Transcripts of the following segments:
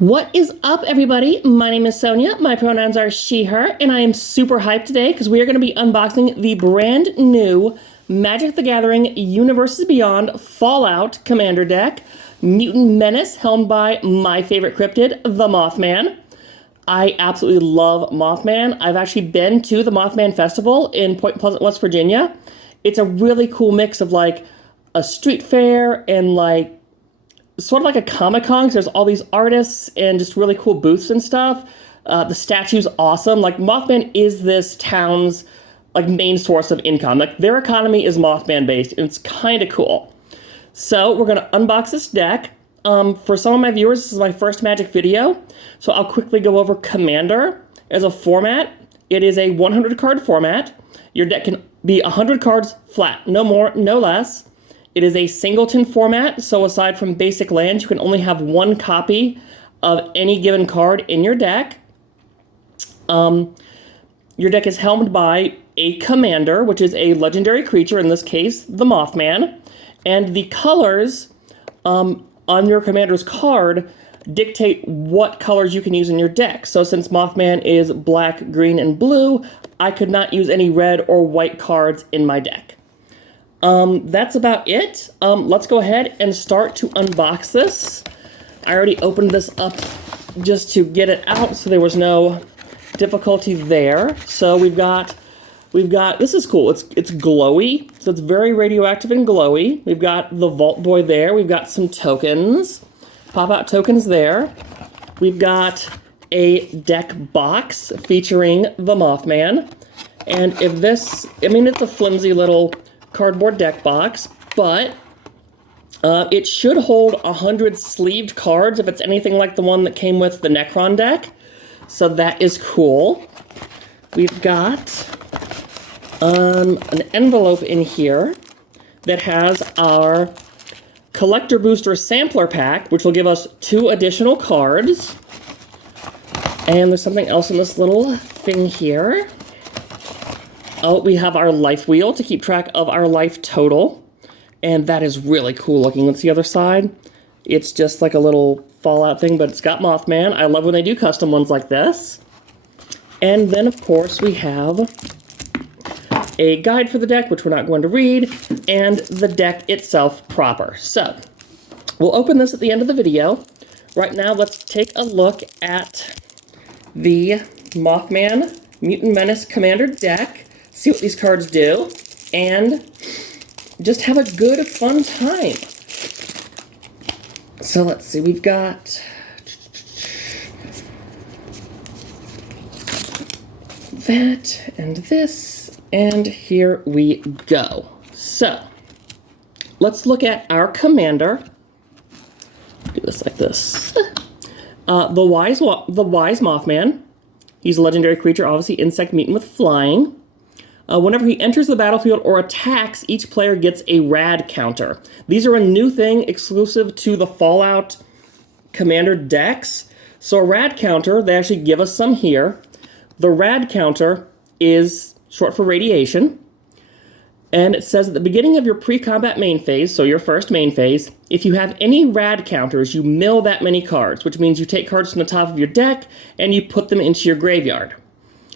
What is up, everybody? My name is Sonia. My pronouns are she, her, and I am super hyped today because we are going to be unboxing the brand new Magic the Gathering Universes Beyond Fallout Commander deck, Mutant Menace, helmed by my favorite cryptid, the Mothman. I absolutely love Mothman. I've actually been to the Mothman Festival in Point Pleasant, West Virginia. It's a really cool mix of like a street fair and like sort of like a Comic-Con, because there's all these artists and just really cool booths and stuff. The statue's awesome. Like, Mothman is this town's like main source of income. Like, their economy is Mothman based, and it's kind of cool. So we're gonna unbox this deck. For some of my viewers, this is my first Magic video, so I'll quickly go over Commander as a format. It is a 100 card format. Your deck can be 100 cards flat, no more, no less. It is a singleton format, so aside from basic lands, you can only have one copy of any given card in your deck. Your deck is helmed by a commander, which is a legendary creature, in this case, the Mothman. And the colors on your commander's card dictate what colors you can use in your deck. So since Mothman is black, green, and blue, I could not use any red or white cards in my deck. That's about it. Let's go ahead and start to unbox this. I already opened this up just to get it out, so there was no difficulty there. So we've got, this is cool. It's glowy, so it's very radioactive and glowy. We've got the Vault Boy there. We've got some tokens, pop-out tokens there. We've got a deck box featuring the Mothman. And if this, I mean, it's a flimsy little cardboard deck box, but it should hold 100 sleeved cards if it's anything like the one that came with the Necron deck. So that is cool. We've got an envelope in here that has our Collector Booster Sampler Pack, which will give us 2 additional cards. And there's something else in this little thing here. Oh, we have our life wheel to keep track of our life total. And that is really cool looking. Let's see the other side. It's just like a little Fallout thing, but it's got Mothman. I love when they do custom ones like this. And then, of course, we have a guide for the deck, which we're not going to read, and the deck itself proper. So, we'll open this at the end of the video. Right now, let's take a look at the Mothman Mutant Menace Commander deck. See what these cards do, and just have a good, fun time. So let's see, we've got that and this, and here we go. So let's look at our commander. Do this like this. The wise Mothman. He's a legendary creature, obviously insect mutant with flying. Whenever he enters the battlefield or attacks, each player gets a rad counter. These are a new thing exclusive to the Fallout Commander decks. So a rad counter, they actually give us some here. The rad counter is short for radiation. And it says at the beginning of your pre-combat main phase, so your first main phase, if you have any rad counters, you mill that many cards, which means you take cards from the top of your deck and you put them into your graveyard.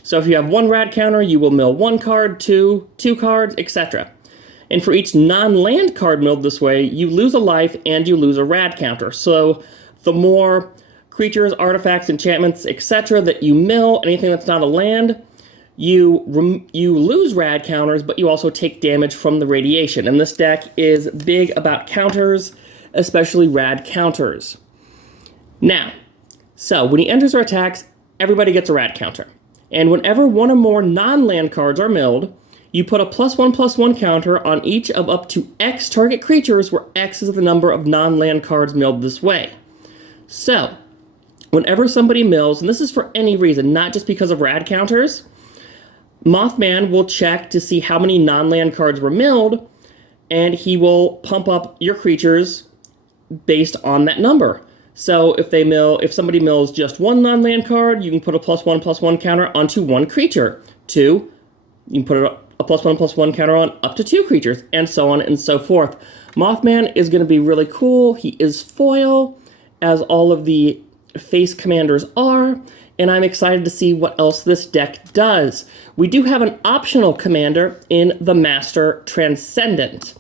So if you have 1 rad counter, you will mill 1 card, 2 cards, etc. And for each non-land card milled this way, you lose a life and you lose a rad counter. So the more creatures, artifacts, enchantments, etc. that you mill, anything that's not a land, you lose rad counters, but you also take damage from the radiation. And this deck is big about counters, especially rad counters. Now, so when he enters or attacks, everybody gets a rad counter. And whenever 1 or more non-land cards are milled, you put a +1/+1 counter on each of up to X target creatures, where X is the number of non-land cards milled this way. So, whenever somebody mills, and this is for any reason, not just because of rad counters, Mothman will check to see how many non-land cards were milled, and he will pump up your creatures based on that number. So if somebody mills just 1 non-land card, you can put a +1/+1 counter onto 1 creature. 2, you can put a +1/+1 counter on up to 2 creatures, and so on and so forth. Mothman is going to be really cool. He is foil, as all of the face commanders are, and I'm excited to see what else this deck does. We do have an optional commander in the Master Transcendent,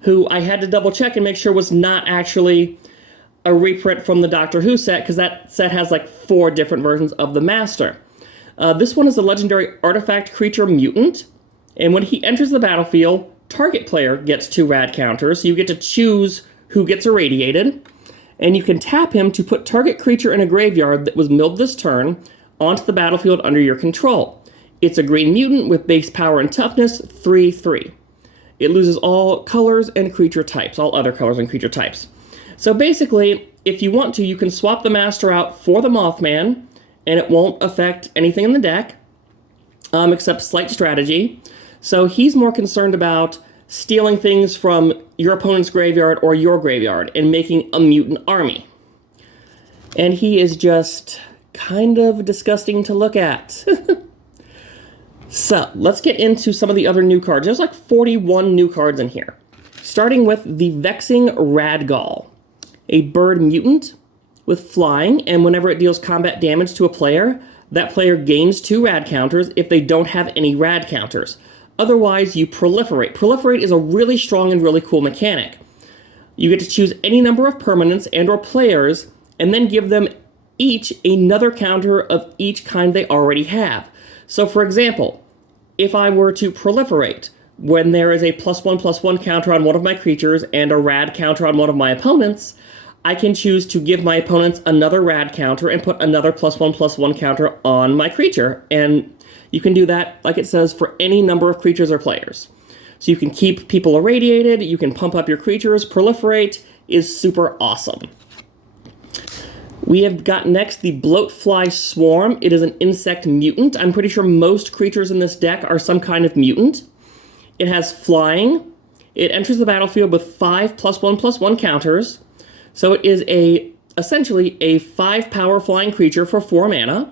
who I had to double check and make sure was not actually a reprint from the Doctor Who set, because that set has like 4 different versions of the Master. This one is a legendary artifact creature mutant, and when he enters the battlefield, target player gets 2 rad counters, so you get to choose who gets irradiated, and you can tap him to put target creature in a graveyard that was milled this turn onto the battlefield under your control. It's a green mutant with base power and toughness, 3/3. It loses all colors and creature types, all other colors and creature types. So basically, if you want to, you can swap the Master out for the Mothman, and it won't affect anything in the deck, except slight strategy. So he's more concerned about stealing things from your opponent's graveyard or your graveyard and making a mutant army. And he is just kind of disgusting to look at. So, let's get into some of the other new cards. There's like 41 new cards in here. Starting with the Vexing Radgall, a bird mutant with flying, and whenever it deals combat damage to a player, that player gains 2 rad counters if they don't have any rad counters. Otherwise, you proliferate. Proliferate is a really strong and really cool mechanic. You get to choose any number of permanents and or players, and then give them each another counter of each kind they already have. So for example, if I were to proliferate, when there is a +1/+1 counter on one of my creatures and a rad counter on one of my opponents, I can choose to give my opponents another rad counter and put another +1/+1 counter on my creature. And you can do that, like it says, for any number of creatures or players. So you can keep people irradiated, you can pump up your creatures. Proliferate is super awesome. We have got next the Bloatfly Swarm. It is an insect mutant. I'm pretty sure most creatures in this deck are some kind of mutant. It has flying. It enters the battlefield with 5 +1/+1 counters. So it is essentially a 5 power flying creature for 4 mana.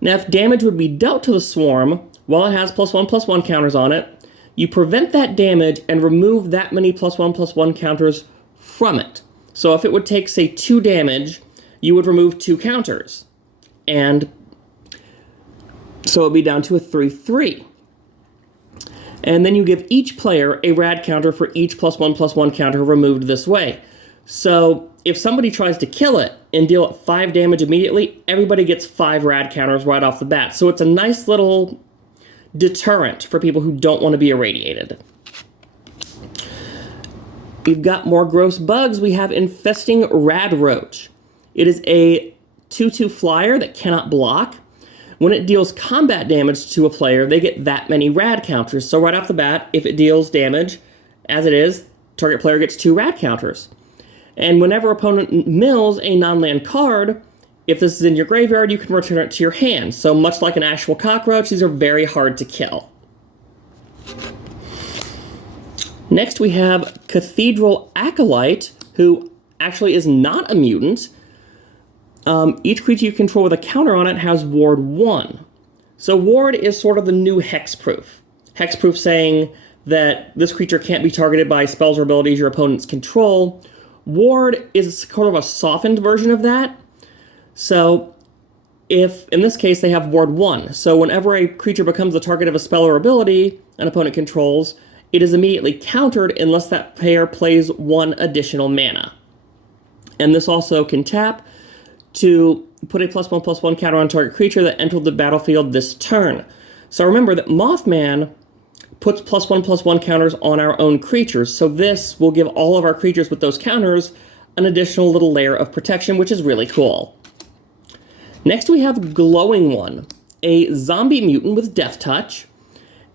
Now if damage would be dealt to the swarm while it has +1/+1 counters on it, you prevent that damage and remove that many +1/+1 counters from it. So if it would take, say, 2 damage, you would remove 2 counters. And so it would be down to a 3/3. And then you give each player a rad counter for each +1/+1 counter removed this way. So if somebody tries to kill it and deal it 5 damage immediately, everybody gets 5 rad counters right off the bat. So it's a nice little deterrent for people who don't want to be irradiated. We've got more gross bugs. We have Infesting Radroach. It is a 2/2 flyer that cannot block. When it deals combat damage to a player, they get that many rad counters. So right off the bat, if it deals damage, as it is, target player gets 2 rad counters. And whenever opponent mills a non-land card, if this is in your graveyard, you can return it to your hand. So much like an actual cockroach, these are very hard to kill. Next we have Cathedral Acolyte, who actually is not a mutant. Each creature you control with a counter on it has Ward 1. So Ward is sort of the new Hexproof. Hexproof saying that this creature can't be targeted by spells or abilities your opponents control. Ward is sort of a softened version of that. So if, in this case, they have Ward 1. So whenever a creature becomes the target of a spell or ability an opponent controls, it is immediately countered unless that player plays 1 additional mana. And this also can tap to put a +1/+1 counter on target creature that entered the battlefield this turn. So remember that Mothman puts +1/+1 counters on our own creatures, so this will give all of our creatures with those counters an additional little layer of protection, which is really cool. Next we have Glowing One, a zombie mutant with Death Touch,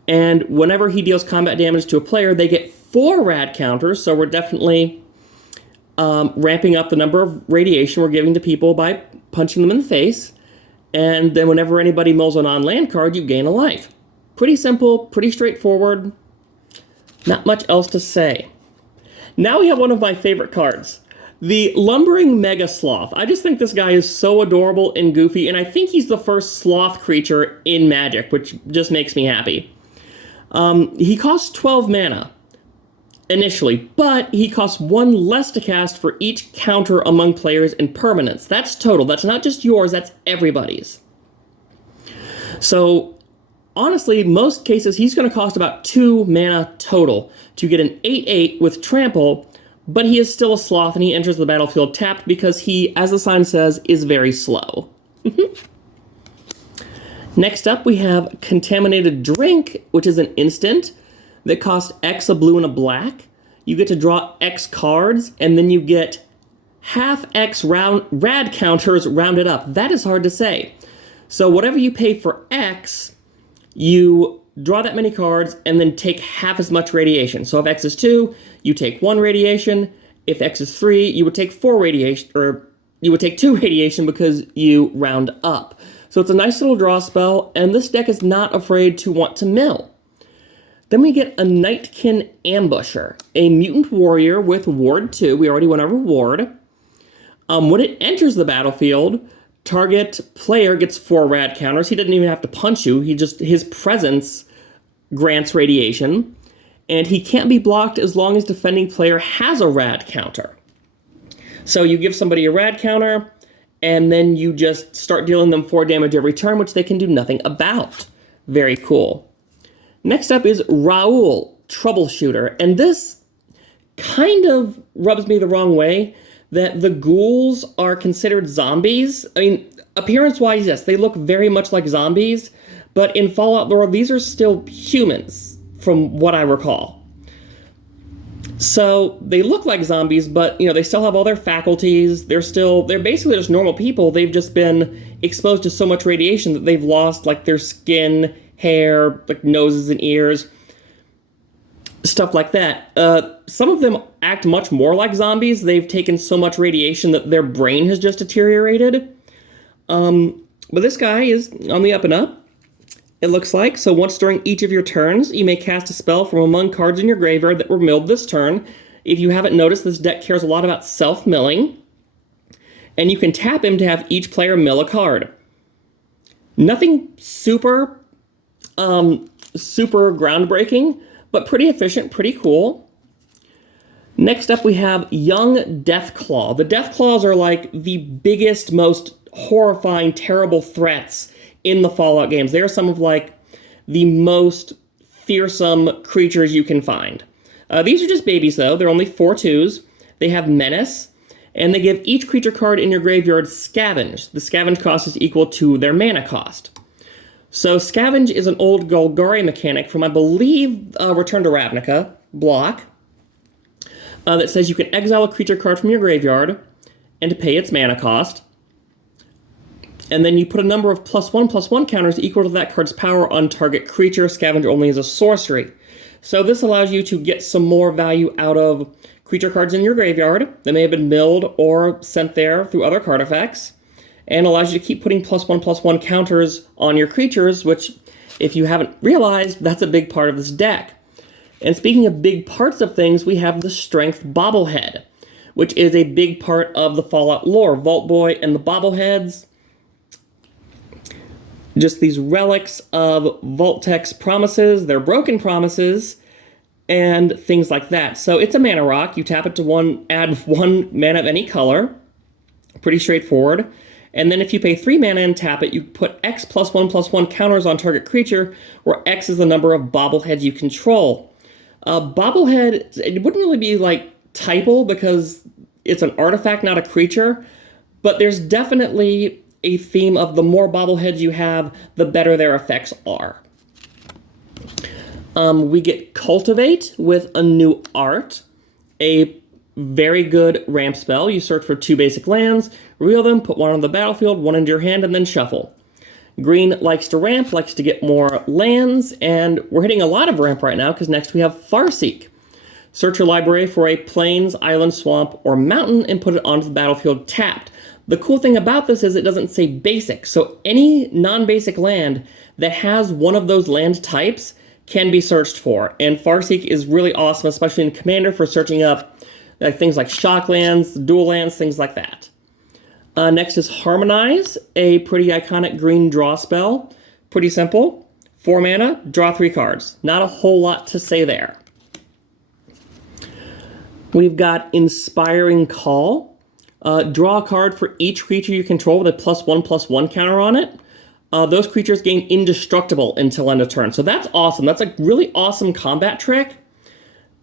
and whenever he deals combat damage to a player, they get 4 rad counters, so we're definitely ramping up the number of radiation we're giving to people by punching them in the face. And then whenever anybody mills a non-land card, you gain a life. Pretty simple, pretty straightforward. Not much else to say. Now we have one of my favorite cards. The Lumbering Mega Sloth. I just think this guy is so adorable and goofy, and I think he's the first sloth creature in Magic, which just makes me happy. He costs 12 mana. initially, but he costs 1 less to cast for each counter among players and permanents. That's total. That's not just yours, that's everybody's. So, honestly, most cases, he's going to cost about 2 mana total to get an 8/8 with trample, but he is still a sloth and he enters the battlefield tapped because he, as the sign says, is very slow. Next up, we have Contaminated Drink, which is an instant that costs X, a blue and a black. You get to draw X cards, and then you get half X rad counters rounded up. That is hard to say. So whatever you pay for X, you draw that many cards and then take half as much radiation. So if X is 2, you take 1 radiation. If X is 3, you would take 4 radiation, or you would take 2 radiation because you round up. So it's a nice little draw spell, and this deck is not afraid to want to mill. Then we get a Nightkin Ambusher, a mutant warrior with Ward 2. We already went over Ward. When it enters the battlefield, target player gets 4 rad counters. He doesn't even have to punch you. His presence grants radiation. And he can't be blocked as long as defending player has a rad counter. So you give somebody a rad counter, and then you just start dealing them 4 damage every turn, which they can do nothing about. Very cool. Next up is Raoul, Troubleshooter. And this kind of rubs me the wrong way, that the ghouls are considered zombies. I mean, appearance-wise, yes, they look very much like zombies, but in Fallout lore, these are still humans, from what I recall. So they look like zombies, but they still have all their faculties. They're basically just normal people. They've just been exposed to so much radiation that they've lost like their skin, hair, like noses and ears, stuff like that. Some of them act much more like zombies. They've taken so much radiation that their brain has just deteriorated. But this guy is on the up and up, it looks like. So once during each of your turns, you may cast a spell from among cards in your graveyard that were milled this turn. If you haven't noticed, this deck cares a lot about self-milling. And you can tap him to have each player mill a card. Nothing super groundbreaking, but pretty efficient, pretty cool. Next up, we have Young Deathclaw. The Deathclaws are like the biggest, most horrifying, terrible threats in the Fallout games. They are some of like the most fearsome creatures you can find. These are just babies though. They're only 4/2s. They have Menace, and they give each creature card in your graveyard Scavenge. The Scavenge cost is equal to their mana cost. So Scavenge is an old Golgari mechanic from, I believe, Return to Ravnica block that says you can exile a creature card from your graveyard and to pay its mana cost. And then you put a number of +1/+1 counters equal to that card's power on target creature. Scavenge only is a sorcery. So this allows you to get some more value out of creature cards in your graveyard that may have been milled or sent there through other card effects, and allows you to keep putting +1/+1 counters on your creatures, which, if you haven't realized, that's a big part of this deck. And speaking of big parts of things, we have the Strength Bobblehead, which is a big part of the Fallout lore. Vault Boy and the Bobbleheads, just these relics of Vault-Tech's promises, their broken promises, and things like that. So it's a mana rock. You tap it to add 1 mana of any color. Pretty straightforward. And then if you pay 3 mana and tap it, you put X +1/+1 counters on target creature, where X is the number of bobbleheads you control. Bobblehead, it wouldn't really be like typal because it's an artifact, not a creature, but there's definitely a theme of the more bobbleheads you have, the better their effects are. We get Cultivate with a new art, a very good ramp spell. You search for 2 basic lands, reveal them, put 1 on the battlefield, 1 into your hand, and then shuffle. Green likes to ramp, likes to get more lands, and we're hitting a lot of ramp right now because next we have Farseek. Search your library for a plains, island, swamp, or mountain and put it onto the battlefield tapped. The cool thing about this is it doesn't say basic, so any non-basic land that has one of those land types can be searched for. And Farseek is really awesome, especially in Commander, for searching up things like shock lands, dual lands, things like that. Next is Harmonize, a pretty iconic green draw spell. Pretty simple. 4 mana, draw 3 cards. Not a whole lot to say there. We've got Inspiring Call. Draw a card for each creature you control with a +1/+1 counter on it. Those creatures gain indestructible until end of turn. So that's awesome. That's a really awesome combat trick.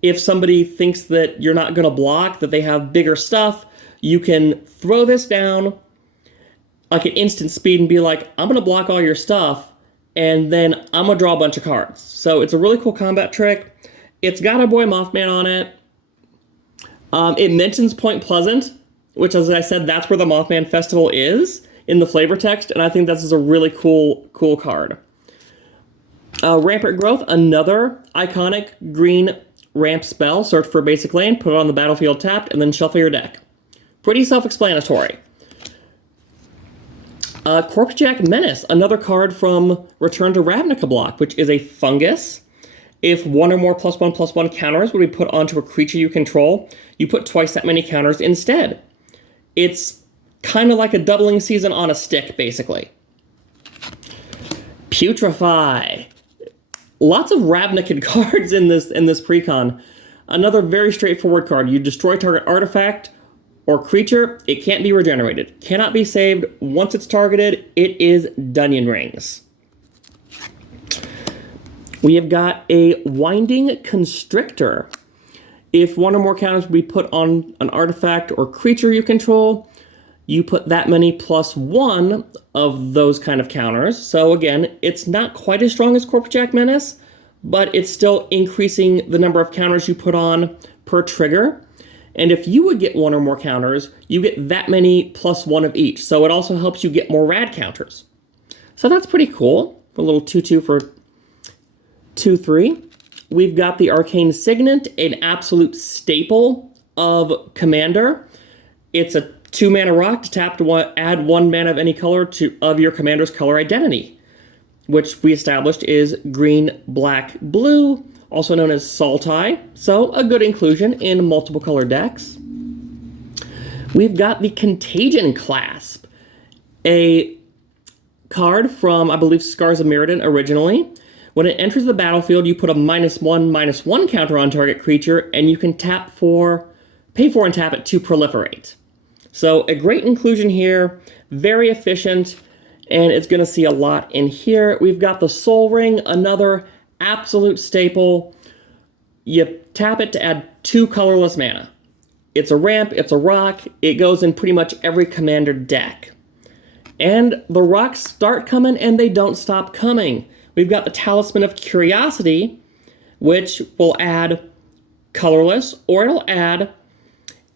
If somebody thinks that you're not going to block, that they have bigger stuff, you can throw this down like at instant speed and be like, I'm going to block all your stuff, and then I'm going to draw a bunch of cards. So it's a really cool combat trick. It's got our boy Mothman on it. It mentions Point Pleasant, which, as I said, that's where the Mothman Festival is in the flavor text, and I think this is a really cool card. Rampant Growth, another iconic green ramp spell. Search for a basic land, put it on the battlefield tapped, and then shuffle your deck. Pretty self-explanatory. Corpsejack Menace, another card from Return to Ravnica block, which is a fungus. If one or more +1/+1 counters would be put onto a creature you control, you put twice that many counters instead. It's kind of like a doubling season on a stick, basically. Putrefy. Lots of Ravnica cards in this precon. Another very straightforward card. You destroy target artifact or creature. It can't be regenerated. Cannot be saved. Once it's targeted, it is Dunyan Rings. We have got a Winding Constrictor. If one or more counters we put on an artifact or creature you control, you put that many +1 of those kind of counters. So again, it's not quite as strong as Corpsejack Menace, but it's still increasing the number of counters you put on per trigger. And if you would get one or more counters, you get that many +1 of each. So it also helps you get more rad counters. So that's pretty cool. A little 2/2 for 2/3. We've got the Arcane Signet, an absolute staple of Commander. It's a 2-mana rock to tap to add 1 mana of any color of your commander's color identity, which we established is green, black, blue, also known as Sultai, so a good inclusion in multiple color decks. We've got the Contagion Clasp, a card from, I believe, Scars of Mirrodin originally. When it enters the battlefield, you put a -1/-1 counter on target creature, and you can pay for and tap it to proliferate. So a great inclusion here, very efficient, and it's going to see a lot in here. We've got the Soul Ring, another absolute staple. You tap it to add 2 colorless mana. It's a ramp, it's a rock, it goes in pretty much every commander deck. And the rocks start coming and they don't stop coming. We've got the Talisman of Curiosity, which will add colorless, or it'll add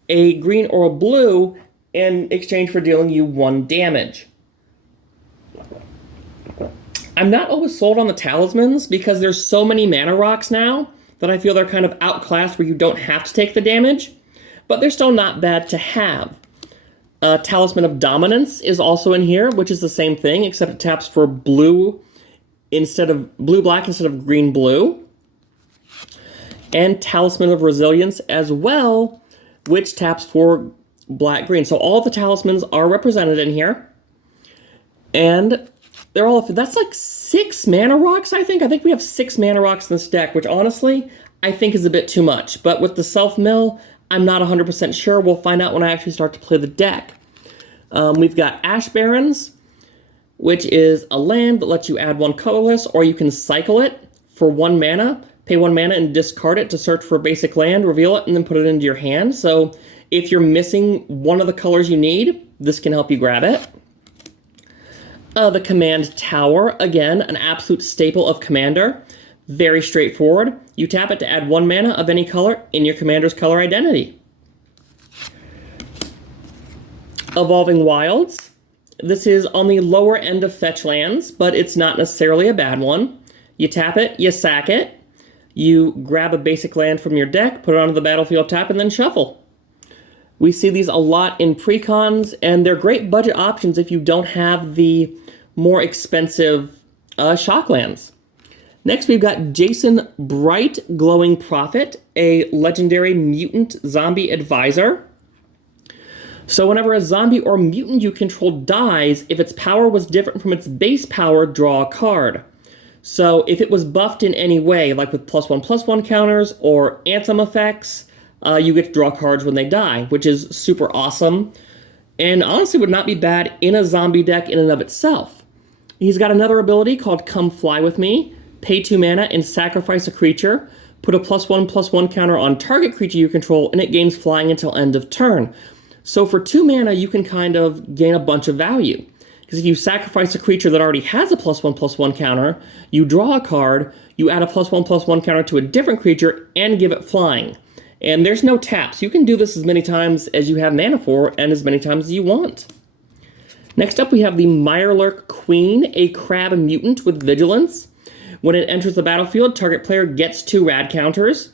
a green or a blue in exchange for dealing you 1 damage. I'm not always sold on the talismans because there's so many mana rocks now that I feel they're kind of outclassed where you don't have to take the damage, but they're still not bad to have. Talisman of Dominance is also in here, which is the same thing, except it taps for blue instead of blue-black instead of green-blue. And Talisman of Resilience as well, which taps for black-green. So all the talismans are represented in here. And they're all, that's like 6 mana rocks, I think. I think we have 6 mana rocks in this deck, which honestly, I think is a bit too much. But with the self-mill, I'm not 100% sure. We'll find out when I actually start to play the deck. We've got Ash Barrens, which is a land that lets you add 1 colorless, or you can cycle it for 1 mana, pay 1 mana and discard it to search for a basic land, reveal it, and then put it into your hand. So if you're missing one of the colors you need, this can help you grab it. The Command Tower, again, an absolute staple of Commander. Very straightforward. You tap it to add 1 mana of any color in your commander's color identity. Evolving Wilds. This is on the lower end of fetch lands, but it's not necessarily a bad one. You tap it, you sack it, you grab a basic land from your deck, put it onto the battlefield tap, and then shuffle. We see these a lot in precons, and they're great budget options if you don't have the more expensive shock lands. Next, we've got Jason Bright Glowing Prophet, a legendary mutant zombie advisor. So whenever a zombie or mutant you control dies, if its power was different from its base power, draw a card. So if it was buffed in any way, like with +1/+1 counters or anthem effects, you get to draw cards when they die, which is super awesome. And honestly would not be bad in a zombie deck in and of itself. He's got another ability called Come Fly With Me. Pay 2 mana and sacrifice a creature. Put a +1/+1 counter on target creature you control, and it gains flying until end of turn. So for 2 mana, you can kind of gain a bunch of value. Because if you sacrifice a creature that already has a +1/+1 counter, you draw a card, you add a +1/+1 counter to a different creature, and give it flying. And there's no taps. You can do this as many times as you have mana for, and as many times as you want. Next up, we have the Mirelurk Queen, a crab mutant with vigilance. When it enters the battlefield, target player gets 2 rad counters.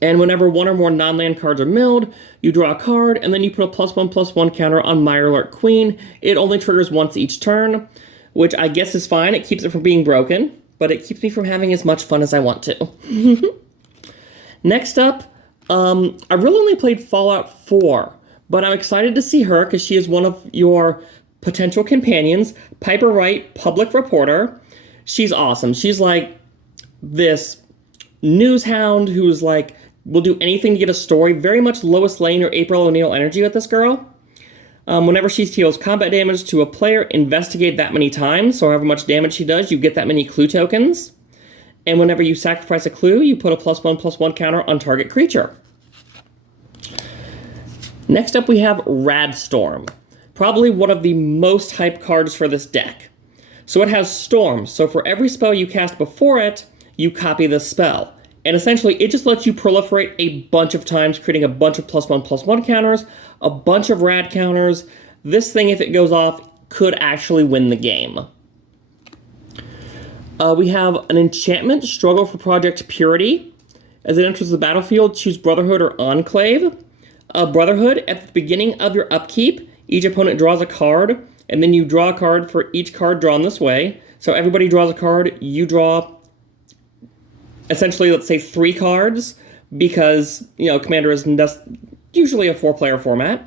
And whenever 1 or more non-land cards are milled, you draw a card, and then you put a +1/+1 counter on Mirelurk Queen. It only triggers once each turn, which I guess is fine. It keeps it from being broken, but it keeps me from having as much fun as I want to. Next up, I really only played Fallout 4, but I'm excited to see her because she is one of your potential companions, Piper Wright, public reporter. She's awesome. She's like this news hound who's like, will do anything to get a story. Very much Lois Lane or April O'Neil energy with this girl. Whenever she deals combat damage to a player, investigate that many times. So however much damage she does, you get that many clue tokens. And whenever you sacrifice a clue, you put a +1/+1 counter on target creature. Next up, we have Radstorm. Probably one of the most hyped cards for this deck. So it has Storm. So for every spell you cast before it, you copy the spell. And essentially, it just lets you proliferate a bunch of times, creating a bunch of +1/+1 counters, a bunch of rad counters. This thing, if it goes off, could actually win the game. We have an enchantment, Struggle for Project Purity. As it enters the battlefield, choose Brotherhood or Enclave. Brotherhood, at the beginning of your upkeep, each opponent draws a card, and then you draw a card for each card drawn this way. So everybody draws a card, you draw essentially, let's say 3 cards, because, Commander is usually a 4-player format.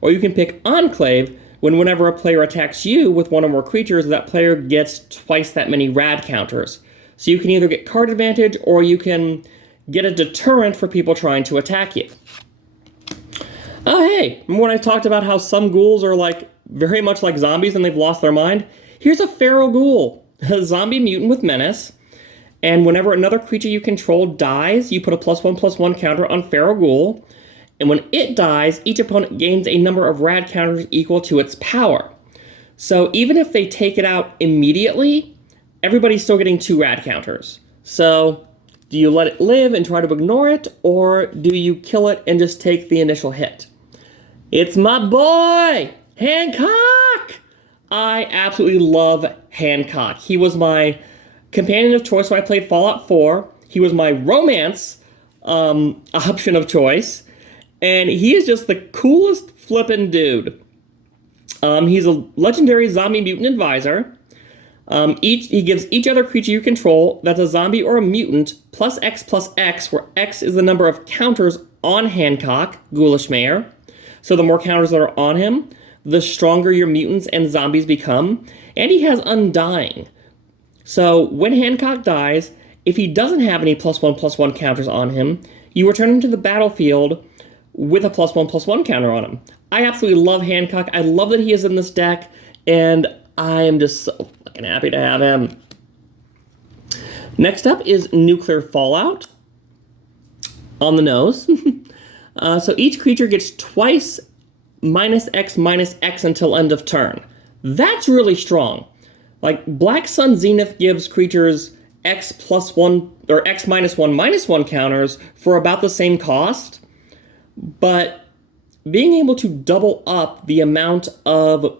Or you can pick Enclave, whenever a player attacks you with 1 or more creatures, that player gets twice that many rad counters. So you can either get card advantage, or you can get a deterrent for people trying to attack you. Oh, hey, remember when I talked about how some ghouls are very much like zombies and they've lost their mind? Here's a feral ghoul, a zombie mutant with Menace. And whenever another creature you control dies, you put a +1/+1 counter on Feral Ghoul. And when it dies, each opponent gains a number of rad counters equal to its power. So even if they take it out immediately, everybody's still getting 2 rad counters. So do you let it live and try to ignore it, or do you kill it and just take the initial hit? It's my boy, Hancock! I absolutely love Hancock. He was my companion of choice when I played Fallout 4. He was my romance option of choice. And he is just the coolest flippin' dude. He's a legendary zombie mutant advisor. He gives each other creature you control that's a zombie or a mutant +X+X, where X is the number of counters on Hancock, Ghoulish Mayor. So the more counters that are on him, the stronger your mutants and zombies become. And he has Undying. So when Hancock dies, if he doesn't have any +1/+1 counters on him, you return him to the battlefield with a +1/+1 counter on him. I absolutely love Hancock. I love that he is in this deck, and I am just so fucking happy to have him. Next up is Nuclear Fallout. On the nose. So each creature gets twice -X/-X until end of turn. That's really strong. Black Sun Zenith gives creatures X+1 or X-1/-1 counters for about the same cost, but being able to double up the amount of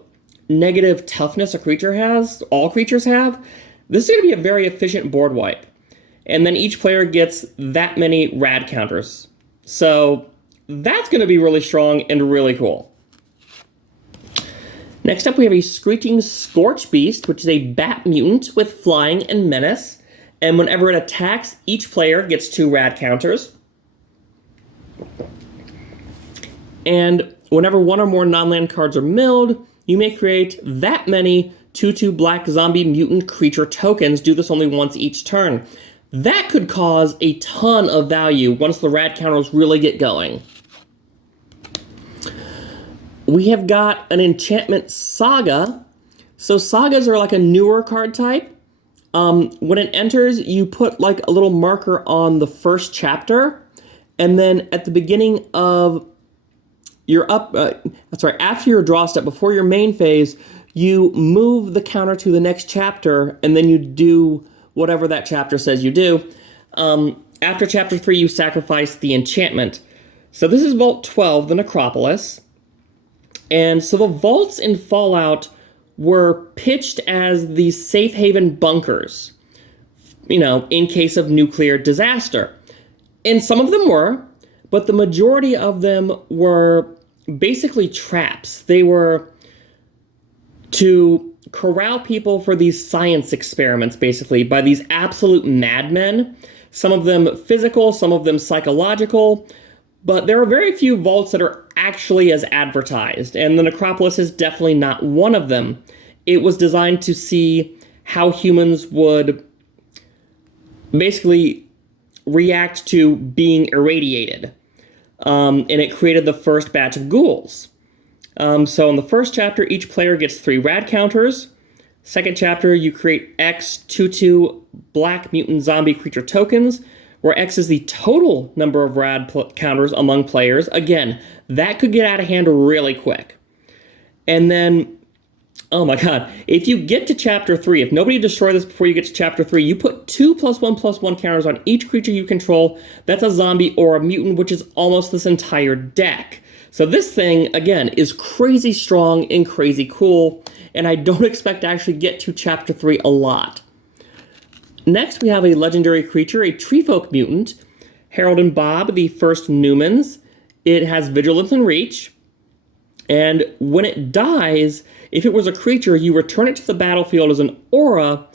negative toughness a creature has, all creatures have, this is going to be a very efficient board wipe. And then each player gets that many rad counters. So that's going to be really strong and really cool. Next up, we have a Screeching Scorch Beast, which is a bat mutant with flying and menace. And whenever it attacks, each player gets 2 rad counters. And whenever 1 or more non-land cards are milled, you may create that many 2/2 black zombie mutant creature tokens. Do this only once each turn. That could cause a ton of value once the rad counters really get going. We have got an enchantment Saga. So sagas are like a newer card type. When it enters, you put like a little marker on the first chapter, and then at the beginning of your after your draw step, before your main phase, you move the counter to the next chapter, and then you do whatever that chapter says you do. After chapter 3, you sacrifice the enchantment. So this is Vault 12, the Necropolis. And so the vaults in Fallout were pitched as the safe haven bunkers, in case of nuclear disaster. And some of them were, but the majority of them were basically traps. They were to corral people for these science experiments, basically, by these absolute madmen. Some of them physical, some of them psychological, but there are very few vaults that are actually as advertised, and the Necropolis is definitely not one of them. It was designed to see how humans would basically react to being irradiated, and it created the first batch of ghouls. So in the first chapter, each player gets 3 rad counters. Second chapter, you create X 2/2 black mutant zombie creature tokens, where X is the total number of rad counters among players. Again, that could get out of hand really quick. And then, oh my god, if you get to chapter 3, if nobody destroys this before you get to chapter 3, you put 2 +1/+1 counters on each creature you control. That's a zombie or a mutant, which is almost this entire deck. So this thing, again, is crazy strong and crazy cool, and I don't expect to actually get to chapter 3 a lot. Next, we have a legendary creature, a Treefolk mutant, Harold and Bob, the first Newmans. It has Vigilance and Reach, and when it dies, if it was a creature, you return it to the battlefield as an aura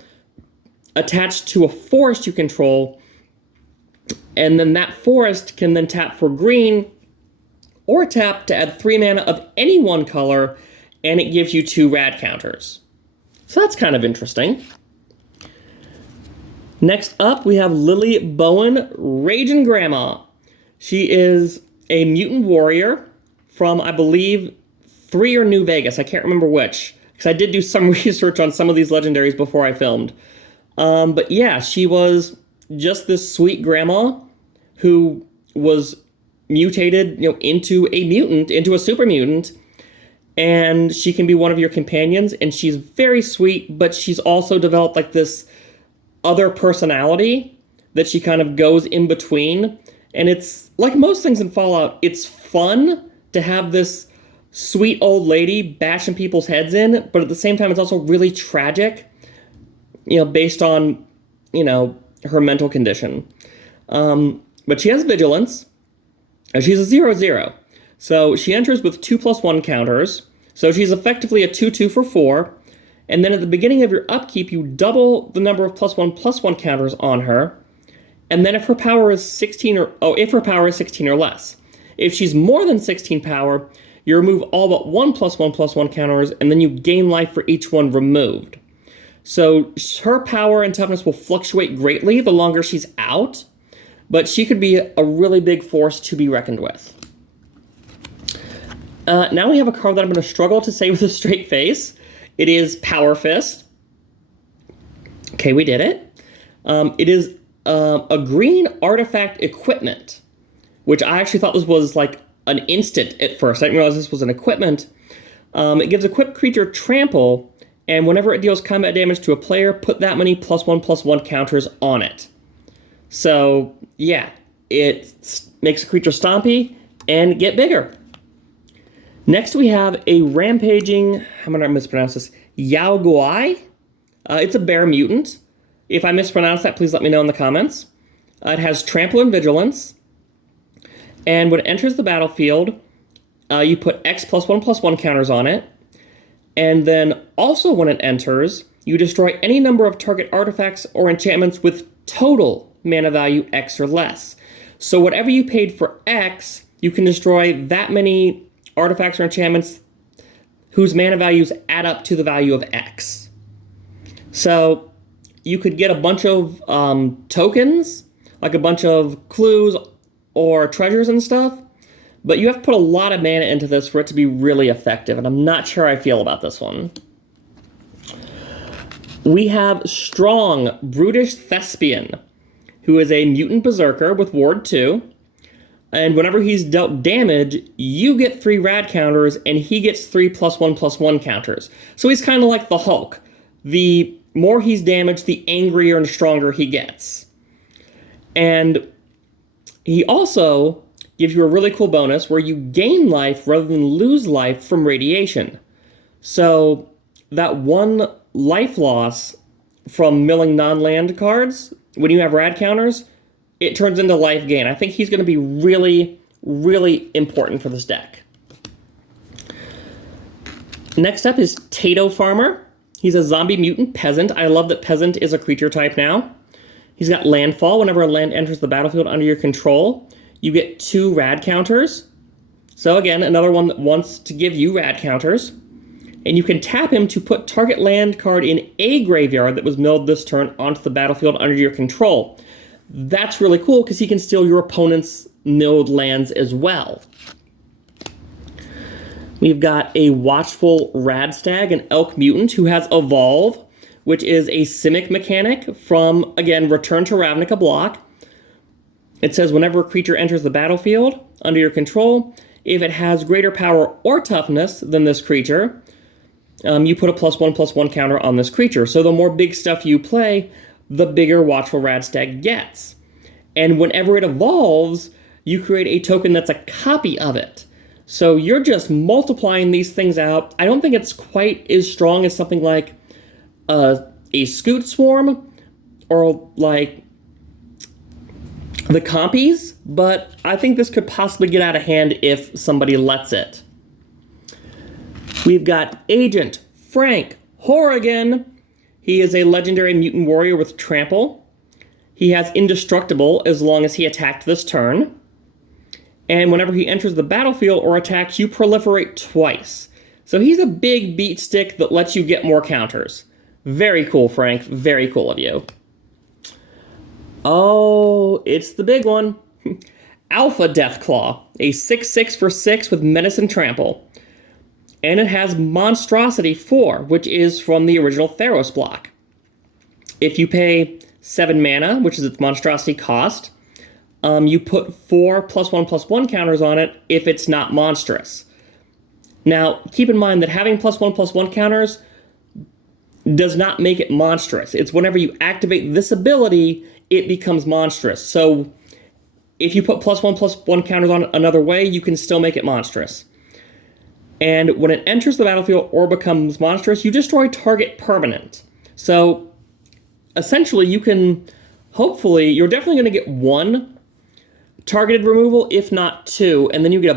attached to a forest you control, and then that forest can then tap for green, or tap to add 3 mana of any one color, and it gives you 2 rad counters. So that's kind of interesting. Next up, we have Lily Bowen, Raging Grandma. She is a mutant warrior from, I believe, 3 or New Vegas. I can't remember which, because I did do some research on some of these legendaries before I filmed. But yeah, she was just this sweet grandma who was mutated, into a mutant, into a super mutant, and she can be one of your companions, and she's very sweet, but she's also developed like this other personality that she kind of goes in between. And it's like most things in Fallout, it's fun to have this sweet old lady bashing people's heads in, but at the same time it's also really tragic, based on, her mental condition. But she has vigilance, and she's a 0/0. So she enters with 2 +1 counters, so she's effectively a 2/2 for 4. And then at the beginning of your upkeep, you double the number of +1/+1 counters on her. And then if her power is 16 or less. If she's more than 16 power, you remove all but 1 +1/+1 counters, and then you gain life for each one removed. So her power and toughness will fluctuate greatly the longer she's out, but she could be a really big force to be reckoned with. Now we have a card that I'm going to struggle to say with a straight face. It is Power Fist. Okay, we did it. It is a green artifact equipment, which I actually thought this was like an instant at first. I didn't realize this was an equipment. It gives equipped creature trample, and whenever it deals combat damage to a player, put that many +1/+1 counters on it. So, yeah, it makes a creature stompy and get bigger. Next, we have a rampaging, I'm going to mispronounce this, Yao Guai. It's a bear mutant. If I mispronounce that, please let me know in the comments. It has Trample and Vigilance. And when it enters the battlefield, you put X +1/+1 counters on it. And then also when it enters, you destroy any number of target artifacts or enchantments with total mana value X or less. So whatever you paid for X, you can destroy that many artifacts or enchantments whose mana values add up to the value of X. So, you could get a bunch of tokens, like a bunch of clues or treasures and stuff, but you have to put a lot of mana into this for it to be really effective, and I'm not sure how I feel about this one. We have Strong Brutish Thespian, who is a mutant berserker with Ward 2, and whenever he's dealt damage, you get 3 rad counters, and he gets 3 +1/+1 counters. So he's kind of like the Hulk. The more he's damaged, the angrier and stronger he gets. And he also gives you a really cool bonus where you gain life rather than lose life from radiation. So that 1 life loss from milling non-land cards, when you have rad counters, it turns into life gain. I think he's going to be really, really important for this deck. Next up is Tato Farmer. He's a zombie mutant peasant. I love that peasant is a creature type now. He's got landfall. Whenever a land enters the battlefield under your control, you get 2 rad counters. So again, another one that wants to give you rad counters. And you can tap him to put target land card in a graveyard that was milled this turn onto the battlefield under your control. That's really cool because he can steal your opponent's milled lands as well. We've got a Watchful Radstag, an elk mutant who has Evolve, which is a Simic mechanic from, again, Return to Ravnica block. It says whenever a creature enters the battlefield under your control, if it has greater power or toughness than this creature, you put a +1/+1 counter on this creature. So the more big stuff you play, the bigger Watchful Radstag gets. And whenever it evolves, you create a token that's a copy of it. So you're just multiplying these things out. I don't think it's quite as strong as something like a Scoot Swarm or like the Compies, but I think this could possibly get out of hand if somebody lets it. We've got Agent Frank Horrigan. He is a legendary mutant warrior with Trample. He has Indestructible as long as he attacked this turn. And whenever he enters the battlefield or attacks, you proliferate twice. So he's a big beat stick that lets you get more counters. Very cool, Frank. Very cool of you. Oh, it's the big one. Alpha Deathclaw, a 6/6 for 6 with Menace and Trample. And it has Monstrosity 4, which is from the original Theros block. If you pay 7 mana, which is its Monstrosity cost, you put 4 +1/+1 counters on it if it's not monstrous. Now, keep in mind that having +1/+1 counters does not make it monstrous. It's whenever you activate this ability, it becomes monstrous. So if you put +1/+1 counters on it another way, you can still make it monstrous. And when it enters the battlefield or becomes monstrous, you destroy target permanent. So essentially, you can, hopefully, you're definitely going to get 1 targeted removal, if not 2, and then you get a